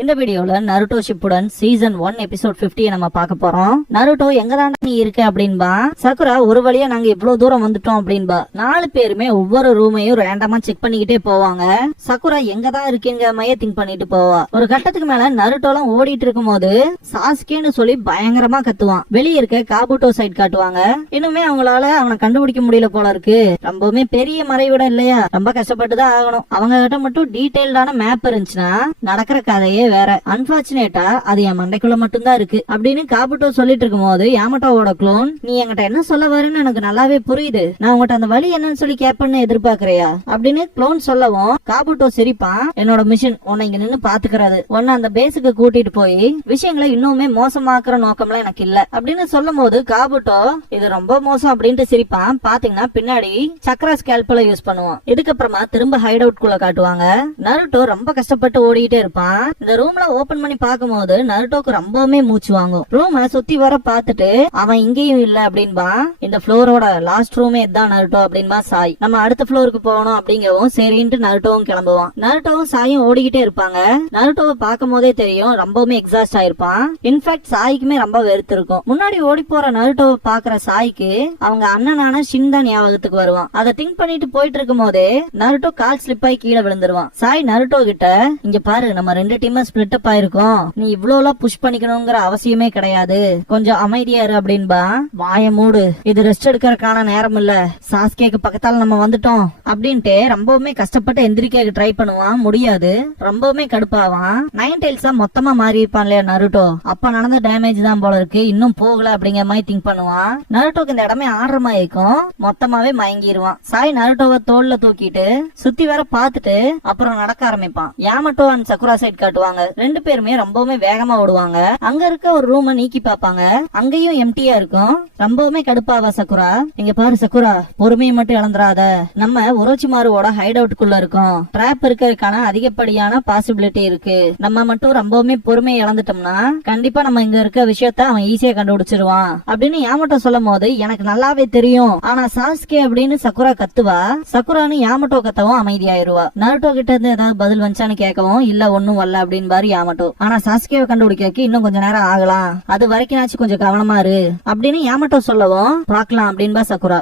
இந்த வீடியோல Naruto Shippuden season 1 episode 50 நம்ம பார்க்க போறோம். நருட்டோ எங்கதான் நீ இருக்க அப்படின்பா. சக்குரா ஒரு வழியா நாங்க இவ்வளவு தூரம் வந்துட்டோம் அப்படின்பா. 4 பேருமே ஒவ்வொரு ரூமையும் ரேண்டமா செக் பண்ணிக்கிட்டே போவாங்க. சக்குரா எங்கதான் இருக்கீங்க மைய திங்க் பண்ணிட்டு போவா. ஒரு கட்டத்துக்கு மேல நருட்டோலாம் ஓடிட்டு இருக்கும் போது சாஸ்கேன்னு சொல்லி பயங்கரமா கத்துவான். வெளியே இருக்க காபுட்டோ சைட் காட்டுவாங்க. இன்னுமே அவங்களால அவனை கண்டுபிடிக்க முடியல போல இருக்கு. ரொம்பவுமே பெரிய மறைவிடம் இல்லையா, ரொம்ப கஷ்டப்பட்டுதான் ஆகணும். அவங்க கிட்ட மட்டும் டீடைல்டான மேப் இருந்துச்சுன்னா நடக்கிற கதையே வேற. அன்பார்ச்சுனேட்டா அது என் மண்டைக்குள்ள மட்டும்தான் இருக்கு அப்படின்னு காபுட்டோ சொல்லிட்டு இருக்கும் போது யாமட்டோவோட க்ளோன், நீ என்கிட்ட என்ன சொல்ல வரேன்னு எனக்கு நல்லாவே புரியுது, நான் உங்ககிட்ட அந்த வழி என்னன்னு சொல்லி கேட்பேன்னு எதிர்பார்க்கறியா அப்படின்னு க்ளோன் சொல்லவும் காபுட்டோ சிரிப்பான். என்னோட மிஷன் உன்னை இங்க நின்னு பாத்துக்கிறது, உன்னை அந்த பேஸுக்கு கூட்டிட்டு போய் விஷயங்களை இன்னுமே மோசமாக்குற நோக்கம்லாம் எனக்கு இல்ல அப்படின்னு சொல்லும் போது காபுட்டோ இது ரொம்ப மோசம் அப்படின்ட்டு சிரிப்பான். பாத்தீங்கன்னா பின்னாடி சக்ரா ஸ்கேல்பல யூஸ் பண்ணுவான். இதுக்கப்புறமா திரும்ப ஹைட் அவுட் குள்ள காட்டுவாங்க. நருட்டோ ரொம்ப கஷ்டப்பட்டு ஓடிட்டே இருப்பான். இந்த ரூம்ல ஓபன் பண்ணி பாக்கும்போது நருட்டோக்கு ரொம்பவுமே மூச்சு வாங்கும். ரூம சுத்தி வர பாத்துட்டு அவன் இங்கேயும் இல்ல அப்படின்பா. இந்த ஃப்ளோரோட லாஸ்ட் ரூமே இதான் நருட்டோ அப்படின்பா சாய். நம்ம அடுத்த ஃப்ளோருக்கு போகணும் அப்படிங்கவும் சரின்ட்டு நருட்டோவும் கிளம்புவான். நருட்டோவும் சாயும் ஓடிக்கிட்டே இருப்பாங்க. நருட்டோவை பார்க்கும் போதே தெரியும் ரொம்பவுமே எக்ஸாஸ்ட் ஆயிருப்பான். இன்ஃபேக்ட் சாய்க்குமே ரொம்ப வெறுத்து இருக்கும். முன்னாடி ஓடி போற நருட்டோவை பாக்குற சாய்க்கு அவங்க அண்ணனான ஷின் தான் ஞாபகத்துக்கு வருவான். அதை திங்க் பண்ணிட்டு போயிட்டு இருக்கும் போதே நருட்டோ கால் ஸ்லிப் ஆகி கீழே விழுந்துருவான். சாய் நருட்டோ கிட்ட, இங்க பாரு நம்ம 2 டீமா ஸ்பிளிட் அப் ஆயிருக்கோம், நீ இவ்வளவு புஷ் பண்ணிக்கணுங்கிற அவசியமே கிடையாது, கொஞ்சம் அமைதியா இரு அப்படின்பா. வாய மூடு, இது ரெஸ்ட் எடுக்கிறதுக்கான நேரம் இல்ல, சாஸ்கேக்கு பக்கத்தால நம்ம வந்துட்டோம் அப்படின்ட்டு ரொம்பவுமே கஷ்டப்பட்டு எந்திரிக்க ட்ரை பண்ணுவான். முடியாது, ரொம்பவுமே கடுப்பாவான். 9 டைல்ஸா மொத்தமா மாறி இருப்பான் இல்லையா நருட்டோ, அப்ப நடந்த டேமேஜ் தான் போல இருக்கு, இன்னும் போகல அப்படிங்கிற மாதிரி திங்க் பண்ணுவான். நருட்டோக்கு இந்த இடமே ஆடுற மாதிரி இருக்கும். மொத்தமாவே மயங்கிடுவான். சாய் நருட்டோவை தோல்ல தூக்கிட்டு சுத்தி வர பாத்துட்டு அப்புறம் நடக்க ஆரம்பிப்பான். யாமட்டோ அண்ட் சக்குரா சைட் காட்டுவாங்க. 2 பேருமே ரொம்பவுமே வேகமா ஓடுவாங்க. அங்க இருக்க ஒரு ரூம நீக்கி பாப்பாங்க. அங்கேயும் எம்டியா இருக்கும். ரொம்பவுமே கடுப்பாவா சக்குரா, இங்க பாரு சக்குரா, பொறுமையை மட்டும் இழந்துராத, நம்ம ஒரோச்சிமாருவோட ஹைட் அவுட் குள்ள இருக்கோம், டிராப் இருக்கிறதுக்கான அதிகப்படியான பாசிபிலிட்டி இருக்கு, நம்ம மட்டும் ரொம்பவுமே பொறுமையை இழந்துட்டோம்னா கண்டிப்பா நம்ம இங்க இருக்க விஷயத்த அவன் ஈஸியா கண்டுபிடிச்சிருவான் அப்படின்னு யாமட்டோ சொல்லும் போது எனக்கு நல்லாவே தெரியும், ஆனா சாஸ்கே அப்படின்னு சக்குரா கத்துவா. சக்குரான்னு யாமட்டோ கத்தவும் அமைதியாயிருவா. நருட்டோ கிட்ட இருந்து ஏதாவது பதில் வந்துச்சான்னு கேட்கவும் இல்ல ஒன்னும் வரல அப்படின்னு பாரு யாமட்டோ. ஆனா சாஸ்கேவை கண்டுபிடிக்க இன்னும் கொஞ்சம் நேரம் ஆகலாம், அது வரைக்கும் கொஞ்சம் கவனமா இரு அப்படின்னு யாமட்டோ சொல்லவும் பாக்கலாம் அப்படின்பா சக்குரா.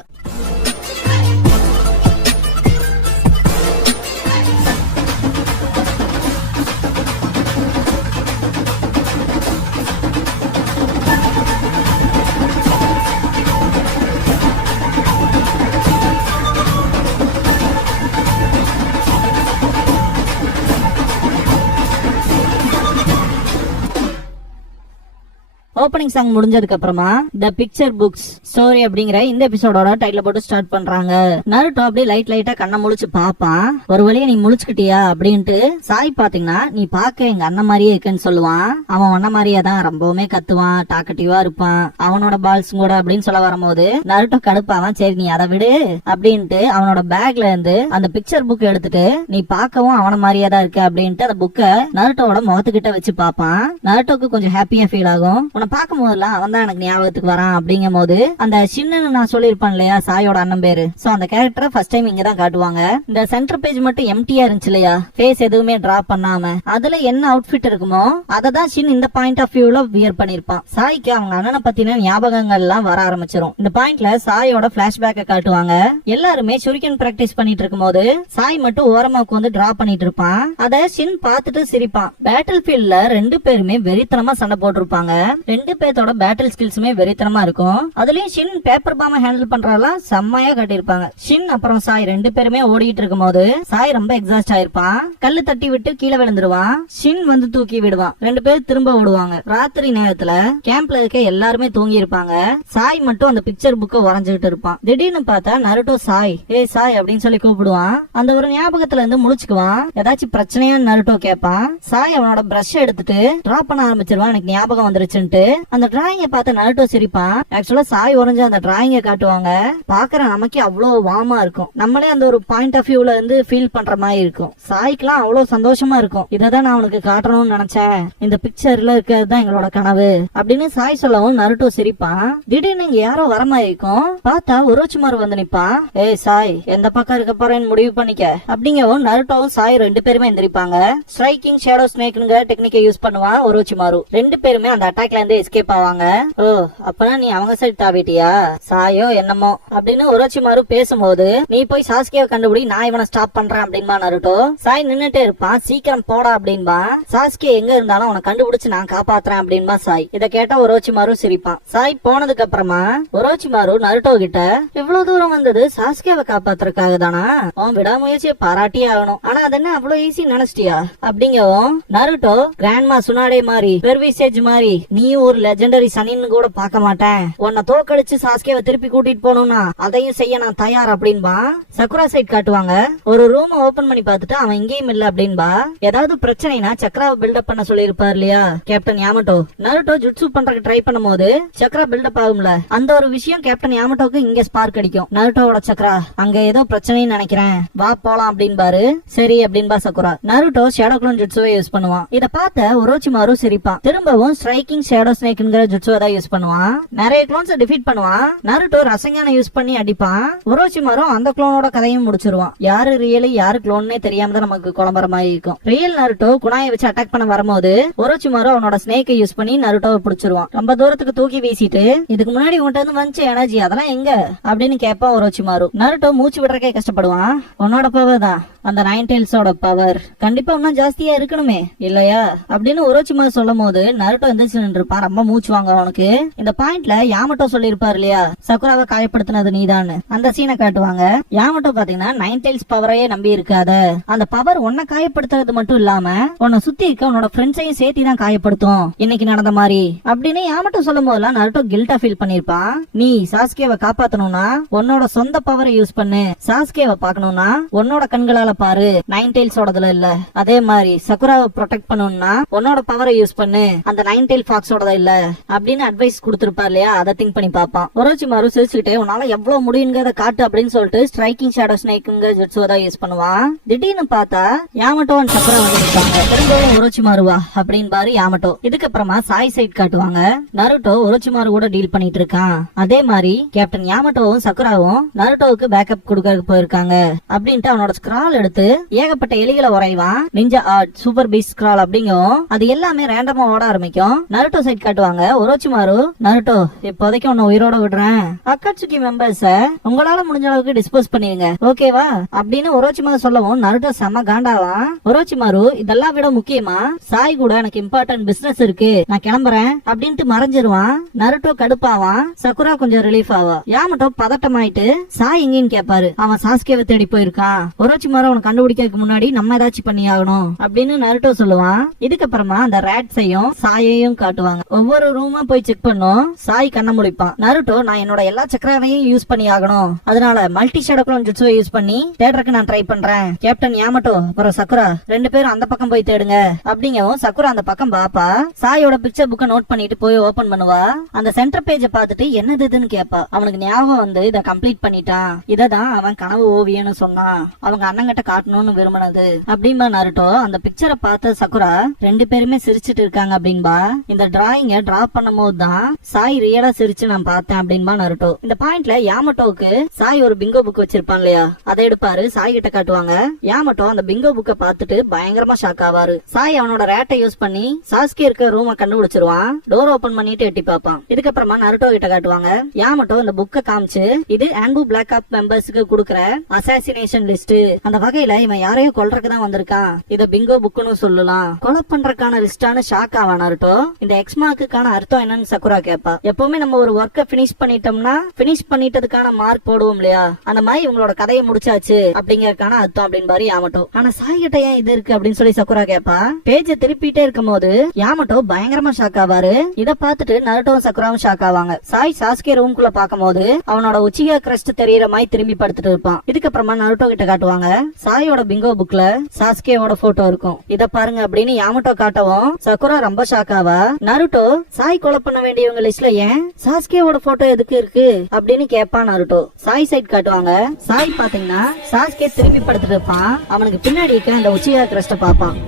ஓப்பனிங் சாங் முடிஞ்சதுக்கு அப்புறமா தி பிக்சர் புக்ஸ் ஸ்டோரி அப்படிங்கிற இந்த எபிசோடோட டைட்டில் போட்டு ஸ்டார்ட் பண்றாங்க. நருட்டோ அப்படியே லைட்டா கண்ணை முழிச்சு பாப்பான். ஒரு வழியா நீ முழிச்சுக்கிட்டியா அப்படின்ட்டு சாய் பாத்தீங்கன்னா நீ பாக்க எங்க அண்ணன் மாதிரியே இருக்குன்னு சொல்லுவான். அவன் அண்ணன் மாதிரியே தான் ரொம்பவுமே கத்துவான், டாக்கட்டிவா இருப்பான், அவனோட பால்ஸ் கூட அப்படின்னு சொல்ல வரும்போது நருட்டோ கடுப்பாவான். சரி நீ அதை விடு அப்படின்ட்டு அவனோட பேக்ல இருந்து அந்த பிக்சர் புக் எடுத்துட்டு நீ பாக்கவும் அவன மாதிரியே தான் இருக்கு அப்படின்ட்டு அந்த புக்கை நருட்டோட முகத்துக்கிட்ட வச்சு பாப்பான். நருட்டோக்கு கொஞ்சம் ஹாப்பியா ஃபீல் ஆகும். பார்க்கும் போதெல்லாம் அவன் தான் எனக்கு ஞாபகத்துக்கு வரான் அப்படிங்கும் போது அந்த சின்னன்னு நான் சொல்லிருப்பான் இல்லையா சாயோட அண்ணன் பேரு, சோ அந்த கேரக்டரை ஃபர்ஸ்ட் டைம் இங்கதான் காட்டுவாங்க. இந்த சென்டர் பேஜ் மட்டும் எம்டியா இருந்துச்சு இல்லையா, ஃபேஸ் எதுவுமே டிரா பண்ணாம, அதுல என்ன அவுட்ஃபிட் இருக்குமோ அததான் ஷின் இந்த பாயிண்ட் ஆஃப் வியூல வியர் பண்ணிருப்பான். சாய்க்கு அவங்க அண்ணனை பத்தின ஞாபகங்கள் எல்லாம் வர ஆரம்பிச்சிடும். இந்த பாயிண்ட்ல சாயோட பிளாஷ்பேக்க காட்டுவாங்க. எல்லாருமே ஷுரிகன் பிராக்டிஸ் பண்ணிட்டு இருக்கும் போது சாய் மட்டும் ஓரமா உட்காந்து டிரா பண்ணிட்டு இருப்பான். அத ஷின் பாத்துட்டு சிரிப்பான். பேட்டில் ஃபீல்ட்ல 2 பேருமே வெறித்தனமா சண்டை போட்டிருப்பாங்க. 2 பேத்தோட பேட்டில் ஸ்கில்ஸுமே வெறித்தனமா இருக்கும். அதுலயும் ஷின் பேப்பர் பாம ஹேண்டில் பண்றதெல்லாம் செம்மையா காட்டியிருப்பாங்க. ஷின் அப்புறம் சாய் 2 பேருமே ஓடிட்டு இருக்கும் போது சாய் ரொம்ப எக்ஸாஸ்ட் ஆயிருப்பான். கல்லு தட்டி விட்டு கீழே விழுந்துருவான். ஷின் வந்து தூக்கி விடுவான். 2 பேர் திரும்ப ஓடுவாங்க. ராத்திரி நேரத்துல கேம்ப்ல இருக்க எல்லாருமே தூங்கி இருப்பாங்க. சாய் மட்டும் அந்த பிக்சர் புக்கை உறைஞ்சுகிட்டு இருப்பான். திடீர்னு பார்த்தா நருட்டோ சாய் ஏய் சாய் அப்படின்னு சொல்லி கூப்பிடுவான். அந்த ஒரு ஞாபகத்துல இருந்து முழிச்சுக்குவான். ஏதாச்சும் பிரச்சனையான்னு நருட்டோ கேட்பான். சாய் அவனோட பிரஷ் எடுத்துட்டு டிரா பண்ண ஆரம்பிச்சிருவான். எனக்கு ஞாபகம் வந்துருச்சுன்ட்டு அந்த டிராயிங்க பார்த்து நருட்டோ சிரிப்பான். ஆக்சுவலா சாய் உறைஞ்ச அந்த டிராயிங்க காட்டுவாங்க. பாக்குற நமக்கே அவ்வளவு வார்மா இருக்கும். நம்மளே அந்த ஒரு பாயிண்ட் ஆஃப் வியூல இருந்து ஃபீல் பண்ற மாதிரி இருக்கும். சாய்க்குலாம் அவ்வளவு சந்தோஷமா இருக்கும். இததான் நான் உனக்கு காட்டணும்னு நினைச்சேன். இந்த பிக்சர்ல இருக்கிறதுதான் எங்களோட கனவு அப்படின்னு சாய் சொல்லவும் நருட்டோ சிரிப்பான். திடீர்னு இங்க யாரோ வர மாதிரி இருக்கும். பார்த்தா ஒரோச்சிமாரு வந்து நிப்பான். ஏய் சாய், எந்த பக்கம் இருக்க போறேன்னு முடிவு பண்ணிக்க அப்படிங்கவும் நருட்டோவும் சாய் ரெண்டு பேருமே எந்திரிப்பாங்க. ஸ்ட்ரைக்கிங் ஷேடோ ஸ்னேக்னுங்க டெக்னிக்கை யூஸ் பண்ணுவான் ஒரோச்சிமாரு. ரெண்டு பேருமே அந்த அட்டாக்ல இருந்து எஸ்கேப் ஆவாங்க. ஓ, அப்பனா நீ அவங்க சைடு தாவிட்டியா? சாயோ என்னமோ அப்படின்னு ஒரோச்சிமாரு பேசும்போது, நீ போய் சாஸ்கேவை கண்டுபிடி, நான் இவனை ஸ்டாப் பண்றேன் அப்படின்பா நருட்டோ. சாய் நின்னுட்டே இருப்பான். சீக்கிரம் போடா அப்படின்பா. சாஸ்கே எங்க இருந்தாலும் அவனை கண்டுபிடிச்சு நான் காப்பாத்துறேன் அப்படின்பா சாய். இத கேட்ட ஒரோச்சிமாரு சிரிப்பான். சாய் போனதுக்கு அப்புறமா ஒரோச்சிமாரு நருட்டோ கிட்ட, இவ்வளவு தூரம் வந்தது சாஸ்கேவை காப்பாத்துறதுக்காக தானா? அவன் விடாமுயற்சியை பாராட்டியே ஆகணும். ஆனா அது என்ன அவ்வளவு ஈஸி நினைச்சிட்டியா அப்படிங்கவும் நருட்டோ, கிராண்ட்மா சுனாடே மாதிரி பெர்விசேஜ் மாதிரி நீ ஒரு லெஜெண்டரி சனின்னு கூட பார்க்க மாட்டேன். உன்னை தோக்கடிச்சு சாஸ்கேவை திருப்பி கூட்டிட்டு போகணும்னா அதையும் செய்ய நான் தயார் அப்படின்பா. சக்குரா சைட் காட்டுவாங்க. ஒரு ரூம் ஓபன் பண்ணி பார்த்துட்டு அவன் இங்கேயும் இல்ல அப்படின்பா. ஏதாவது பிரச்சனைனா சக்ராவை பில்டப் பண்ண சொல்லி இருப்பார் இல்லையா கேப்டன் யாமட்டோ. நருட்டோ ஜுட்சு பண்றதுக்கு ட்ரை பண்ணும் போது சக்ரா பில்டப் ஆகும்ல, அந்த ஒரு விஷயம் கேப்டன் யாமட்டோக்கு இங்க ஸ்பார்க் அடிக்கும். நருட்டோவோட சக்ரா அங்க ஏதோ பிரச்சனைன்னு நினைக்கிறேன், வா போலாம் அப்படின்பாரு. சரி அப்படின்பா சக்குரா. நருட்டோ ஷேடோ க்ளோன் ஜுட்சுவை யூஸ் பண்ணுவான். இத பார்த்த ஒரோச்சிமாரு சிரிப்பான். திரும்பவும் ஸ்ட்ரைக்கிங் ஷேடோ ஸ்னேக்ங்கிற ஜுட்சுவை தான் யூஸ் பண்ணுவான். நிறைய க்ளோன்ஸை டிஃபீட் பண்ணுவான். நருட்டோ ரசங்கான யூஸ் பண்ணி அடிப்பான். ஒரோச்சிமாரு அந்த க்ளோனோட கதையும் முடிச்சிருவான். யாரு ரியலி யாரு க்ளோன்னே தெரியாம தான் நமக்கு குழம்புற மாதிரி இருக்கும். ரியல் நருட்டோ குணாயை வச்சு அட்டாக் பண்ண வரும்போது ஒரோச்சிமாரு அவனோட ஸ்னேக்கை யூஸ் பண்ணி நருட்டோவை பிடிச்சிருவான். ரொம்ப தூரத்துக்கு தூக்கி வீசிட்டு, இதுக்கு முன்னாடி உன்கிட்ட இருந்து வந்துச்சு எனர்ஜி அதெல்லாம் எங்க அப்படின்னு கேட்பான் ஒரோச்சிமாரு. நருட்டோ மூச்சு விடுறக்கே கஷ்டப்படுவான். உன்னோட பவர் தான் அந்த 9 டெயில்ஸோட பவர் கண்டிப்பா இன்னும் ஜாஸ்தியா இருக்கணுமே இல்லையா அப்படின்னு ஒரோச்சிமாரு சொல்லும் போது நருட்டோ எந்திரிச்சு நின்றுப்பான். ரொம்ப மூச்சு வாங்க அவனுக்கு. இந்த பாயிண்ட்ல யாமட்டோ சொல்லி இருப்பாரு இல்லையா, சக்குராவை காயப்படுத்தினது நீதான், அந்த சீனை காட்டுவாங்க. யாமட்டோ பாத்தீங்கன்னா 9 டெயில்ஸ் பவரையே நம்பி இருக்காத, அந்த பவர் உன்னை காயப்படுத்துறது மட்டும் இல்லாம உன்னை சுத்தி இருக்க உன்னோட ஃப்ரெண்ட்ஸையும் சேர்த்தி தான் காயப்படுத்தும் இன்னைக்கு நடந்த மாதிரி அப்படின்னு யாமட்டோ சொல்லும் போதெல்லாம் நருட்டோ கில்ட்டா ஃபீல் பண்ணிருப்பான். நீ சாஸ்கேவை காப்பாத்தணும்னா உன்னோட சொந்த பவரை யூஸ் பண்ணு, சாஸ்கேவை பாக்கணும்னா உன்னோட கண்களால பாரு, 9 டெயில்ஸோடதுல இல்ல. அதே மாதிரி சக்குராவை ப்ரொடெக்ட் பண்ணணும்னா உன்னோட பவரை யூஸ் பண்ணு, அந்த 9 டெயில் ஃபாக்ஸோட இல்ல அப்படின்னு அட்வைஸ் கொடுத்திருப்பார் இல்லையா, அதை திங்க் பண்ணி பாப்பான். ஒரோச்சிமாரு சிரிச்சுக்கிட்டே, உன்னால எவ்வளவு முடியுங்கிறத காட்டு அப்படின்னு சொல்லிட்டு ஸ்ட்ரைக்கிங் ஷேடோ ஸ்னேக்குங்க ஜுட்சுவை தான் யூஸ் பண்ணுவான். திடீர்னு பார்த்தா யாமட்டோ அண்ட் சக்குரா வந்து இருக்காங்க. திரும்பவும் ஒரோச்சிமாருவா அப்படின்னு பாரு யாமட்டோ. இதுக்கப்புறமா சாய் சைட் காட்டுவாங்க. நருட்டோ ஒரோச்சிமாரு கூட டீல் பண்ணிட்டு இருக்கான். அதே மாதிரி கேப்டன் யாமட்டோவும் சக்குராவும் நருட்டோவுக்கு பேக்கப் கொடுக்க போயிருக்காங்க அப்படின்ட்டு அவனோட ஸ்கிரால் எடுத்து ஏகப்பட்ட எலிகளை உரைவான். Ninja art super beast scroll அப்படிங்கும். அது எல்லாமே ரேண்டமா ஓட ஆரம்பிக்கும். நருட்டோ சைட் காட்டுவாங்க. ஒரோச்சிமாரு, நருட்டோ இப்போதைக்கு உன்னை உயிரோட விடுறேன், அக்காட்சுகி மெம்பர்ஸ உங்களால முடிஞ்ச அளவுக்கு டிஸ்போஸ் பண்ணிருங்க ஓகேவா அப்படின்னு ஒரோச்சிமாரு சொல்லவும் நருட்டோ செம்ம காண்டாவான். ஒரோச்சிமாரு, இதெல்லாம் விட முக்கியமா சாய் கூட எனக்கு இம்பார்ட்டன்ட் பிசினஸ் இருக்கு, நான் கிளம்புறேன் அப்படின்ட்டு மறைஞ்சிருவான். நருட்டோ கடுப்பாவான். சக்குரா கொஞ்சம் ரிலீஃப் ஆவா. யாமட்டோ பதட்டமாயிட்டு சாய் எங்கன்னு கேட்பாரு. அவன் சாஸ்கேவை தேடி போயிருக்கான், ஒரோச்சிமாரு அவனை கண்டுபிடிக்கிறதுக்கு முன்னாடி நம்ம ஏதாச்சும் பண்ணி ஆகணும் அப்படின்னு நருட்டோ சொல்லுவான். இதுக்கப்புறமா அந்த ரேட்ஸையும் சாயையும் காட்டுவாங்க. ஒவ்வொரு ரூமா போய் செக் பண்ணும். சாய் கண்ண முடிப்பான். நருட்டோ, நான் என்னோட எல்லா சக்கராவையும் யூஸ் பண்ணி ஆகணும், அதனால மல்டி ஷேடோ க்ளோன் ஜுட்சுவை யூஸ் பண்ணி தேடுறதுக்கு நான் ட்ரை பண்றேன். கேப்டன் யாமட்டோ அப்புறம் சக்குரா ரெண்டு பேரும் அந்த பக்கம் போய் தேடுங்க அப்படிங்கவும் சக்குரா அந்த பக்கம் பாப்பா. சாயோட பிக்சர் புக்கை நோட் பண்ணிட்டு போய் ஓபன் பண்ணுவா. அந்த சென்டர் பேஜை பார்த்துட்டு என்னதுன்னு கேப்பா. அவனுக்கு ஞாபகம் வந்து இத கம்ப்ளீட் பண்ணிட்டான், இததான் அவன் கனவு ஓவியன்னு சொன்னான், அவங்க அண்ணங்கிட்ட காட்டணும்னு விரும்பினது அப்படின்பா நருட்டோ. அந்த பிக்சரை பார்த்த சக்குரா ரெண்டு பேருமே சிரிச்சிட்டு இருக்காங்க அப்படின்பா. இந்த டிராயிங்க டிரா பண்ணும் போதுதான் சாய் ரியலா சிரிச்சு நான் பார்த்தேன் அப்படின்பா நருட்டோ. இந்த பாயிண்ட்ல யாமட்டோவுக்கு சாய் ஒரு பிங்கோ புக் வச்சிருப்பான் இல்லையா, அதை எடுப்பாரு. சாய் கிட்ட காட்டுவாங்க. யாமட்டோ அந்த பிங்கோ புக்கை பார்த்துட்டு பயங்கரமா ஷாக் ஆவாரு. சாய் அவனோட ரேட்டை யூஸ் பண்ணி சாஸ்கே இருக்க ரூமை கண்டுபிடிச்சிருவான். டோர் ஓபன் பண்ணிட்டு எட்டி பார்ப்பான். இதுக்கப்புறமா நருட்டோ கிட்ட காட்டுவாங்க. யாமட்டோ இந்த புக்கை காமிச்சு, இது ஆன்பு பிளாக் ஆப் மெம்பர்ஸ்க்கு கொடுக்கற அசாசினேஷன் லிஸ்ட், அந்த வகையில இவன் யாரையும் கொல்றதுக்கு தான் வந்திருக்கான், இத பிங்கோ புக்னு சொல்லலாம், கொலை பண்றதுக்கான லிஸ்டான ஷாக் ஆவான் நருட்டோ. இந்த எக்ஸ் மார்க்குக்கான அர்த்தம் என்னன்னு சக்குரா கேப்பா. எப்பவுமே நம்ம ஒரு ஒர்க்கை பினிஷ் பண்ணிட்டோம்னா பினிஷ் பண்ணிட்டதுக்கான மார்க் போடுவோம் இல்லையா, அந்த மாதிரி இவங்களோட கதையை முடிச்சாச்சு அப்படிங்கறதுக்கான அர்த்தம் அப்படின்னு பாரு யாமட்டோ. ஆனா சாய் கிட்ட ஏன் இது இருக்கு அப்படின்னு சொல்லி சக்குரா கேப்பா. பேஜ் திருப்பிட்டே இருக்கும் போது யாமட்டோ பயங்கரமா ஷாக் ஆவாரு. இத பார்த்துட்டு நருட்டோவும் சக்குராவும் ஷாக் ஆவாங்க. சாய் சாஸ்கே ரூம்குள்ள பாக்கும் போது அவனோட உச்சிகா கிரஸ்ட் தெரியற மாதிரி திரும்பி படுத்துட்டு இருப்பான். இதுக்கப்புறமா நருட்டோ கிட்ட காட்டுவாங்க. சாயோட பிங்கோ புக்ல சாஸ்கேவோட போட்டோ இருக்கும். இத பாருங்க அப்படின்னு யாமட்டோ காட்டவும் சக்குரா ரொம்ப ஷாக்காவா. நருட்டோ சாய் கொலை பண்ண வேண்டியவங்க லிஸ்ட்ல ஏன் சாஸ்கேவோட போட்டோ எதுக்கு இருக்கு அப்படின்னு கேட்பான் நருட்டோ. சாய் சைட் காட்டுவாங்க. சாய் பாத்தீங்கன்னா சாஸ்கே திரும்பி படுத்துட்டு இருப்பான். அவனுக்கு பின்னாடி இருக்க அந்த உச்சிகா கிரஸ்ட பாப்பான்.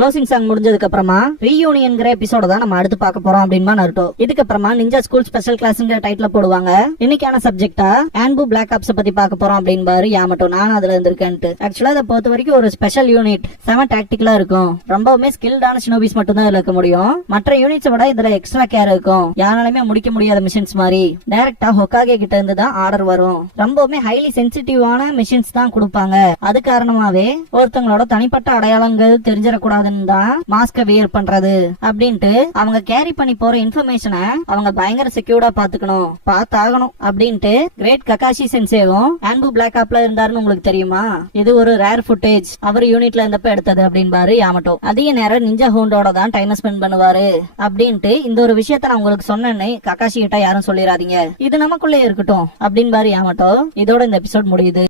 க்ளோசிங் சாங் முடிஞ்சதுக்கு அப்புறமா ரீயூனியன்ங்கிற எபிசோட தான் நம்ம அடுத்து பார்க்க போறோம் அப்படின்பா நருட்டோ. இதுக்கு அப்புறமா நிஞ்சா ஸ்கூல் ஸ்பெஷல் கிளாஸ்ங்கிற டைட்டில போடுவாங்க. இன்னைக்கான சப்ஜெக்டா ஆன்பு பிளாக் ஆப்ஸ் பத்தி பார்க்க போறோம் அப்படின்பாரு யாமட்டோ. நான் அதுல இருந்திருக்கேன்ட்டு. ஆக்சுவலா அதை பொறுத்த வரைக்கும் ஒரு ஸ்பெஷல் யூனிட் செம டாக்டிக்கலா இருக்கும். ரொம்பவுமே ஸ்கில்டான ஷினோபிஸ் மட்டும் தான் இதுல இருக்க முடியும். மற்ற யூனிட்ஸை விட இதுல எக்ஸ்ட்ரா கேர் இருக்கும். யாராலுமே முடிக்க முடியாத மிஷின்ஸ் மாதிரி டைரக்டா ஹொக்காகே கிட்ட இருந்து தான் ஆர்டர் வரும். ரொம்பவுமே ஹைலி சென்சிட்டிவான மிஷின்ஸ் தான் கொடுப்பாங்க. அது காரணமாவே ஒருத்தங்களோட தனிப்பட்ட அடையாளங்கள் தெரிஞ்சிடக்கூடாது மாஸ்க வியர் பண்றது அப்படின்ட்டு அவங்க கேரி பண்ணி போற இன்ஃபர்மேஷனை அவங்க பயங்கர செக்யூர்டா பாத்துக்கணும், பார்த்தாகணும் அப்படின்ட்டு கிரேட் ககாஷி சென்சேவும் ஆன்பு பிளாக் ஆப்ல இருந்தாருன்னு உங்களுக்கு தெரியுமா? இது ஒரு ரேர் ஃபுட்டேஜ். அவர் யூனிட்ல இருந்தப்ப எடுத்தது அப்படின்பாரு யாமட்டோ. அதிக நேரம் நிஞ்சா ஹூண்டோட தான் டைம் ஸ்பெண்ட் பண்ணுவாரு அப்படின்ட்டு இந்த ஒரு விஷயத்த நான் உங்களுக்கு சொன்னேன்னு ககாஷி கிட்ட யாரும் சொல்லிடாதீங்க, இது நமக்குள்ளே இருக்கட்டும் அப்படின்பாரு யாமட்டோ. இதோட இந்த எபிசோட் முடியுது.